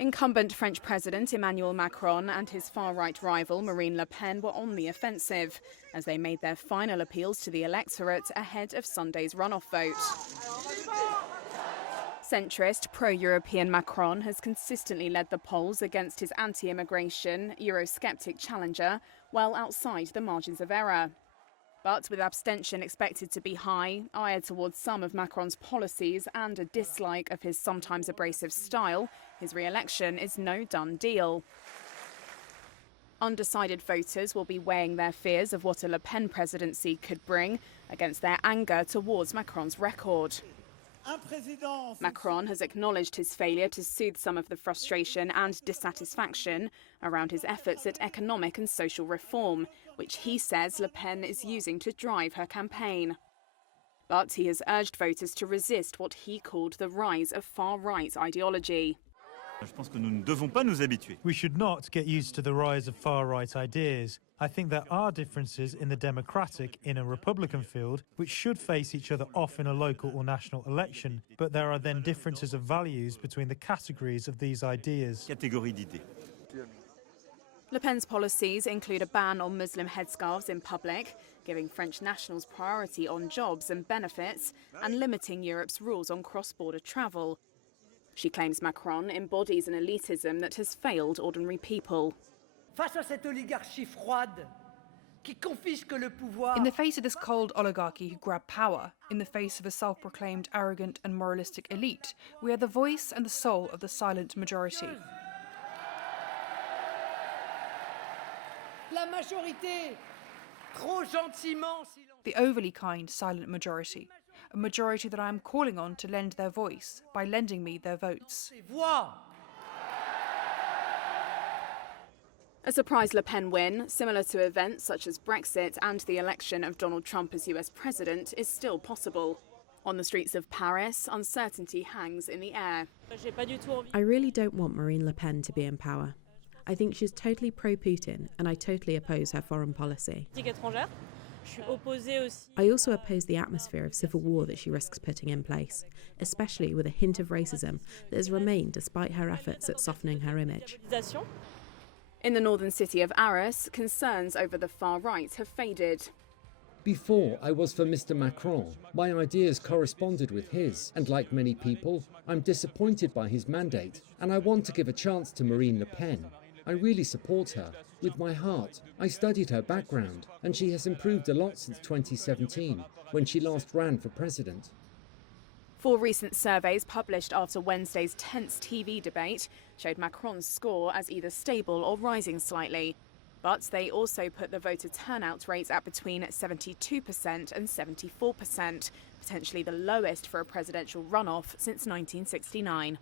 Incumbent French President Emmanuel Macron and his far-right rival Marine Le Pen were on the offensive as they made their final appeals to the electorate ahead of Sunday's runoff vote. Centrist, pro-European Macron has consistently led the polls against his anti-immigration, Eurosceptic challenger, well outside the margins of error. But with abstention expected to be high, ire towards some of Macron's policies and a dislike of his sometimes abrasive style, his re-election is no done deal. Undecided voters will be weighing their fears of what a Le Pen presidency could bring against their anger towards Macron's record. Macron has acknowledged his failure to soothe some of the frustration and dissatisfaction around his efforts at economic and social reform, which he says Le Pen is using to drive her campaign. But he has urged voters to resist what he called the rise of far-right ideology. We should not get used to the rise of far-right ideas. I think there are differences in the Democratic in a Republican field which should face each other off in a local or national election, but there are then differences of values between the categories of these ideas. Le Pen's policies include a ban on Muslim headscarves in public, giving French nationals priority on jobs and benefits, and limiting Europe's rules on cross-border travel. She claims Macron embodies an elitism that has failed ordinary people. In the face of this cold oligarchy who grab power, in the face of a self-proclaimed arrogant and moralistic elite, we are the voice and the soul of the silent majority. The overly kind silent majority, a majority that I am calling on to lend their voice by lending me their votes. A surprise Le Pen win, similar to events such as Brexit and the election of Donald Trump as US president, is still possible. On the streets of Paris, uncertainty hangs in the air. I really don't want Marine Le Pen to be in power. I think she's totally pro-Putin and I totally oppose her foreign policy. I also oppose the atmosphere of civil war that she risks putting in place, especially with a hint of racism that has remained despite her efforts at softening her image. In the northern city of Arras, concerns over the far right have faded. Before, I was for Mr. Macron. My ideas corresponded with his, and like many people, I'm disappointed by his mandate, and I want to give a chance to Marine Le Pen. I really support her, with my heart. I studied her background, and she has improved a lot since 2017, when she last ran for president. 4 recent surveys published after Wednesday's tense TV debate showed Macron's score as either stable or rising slightly. But they also put the voter turnout rate at between 72% and 74%, potentially the lowest for a presidential runoff since 1969.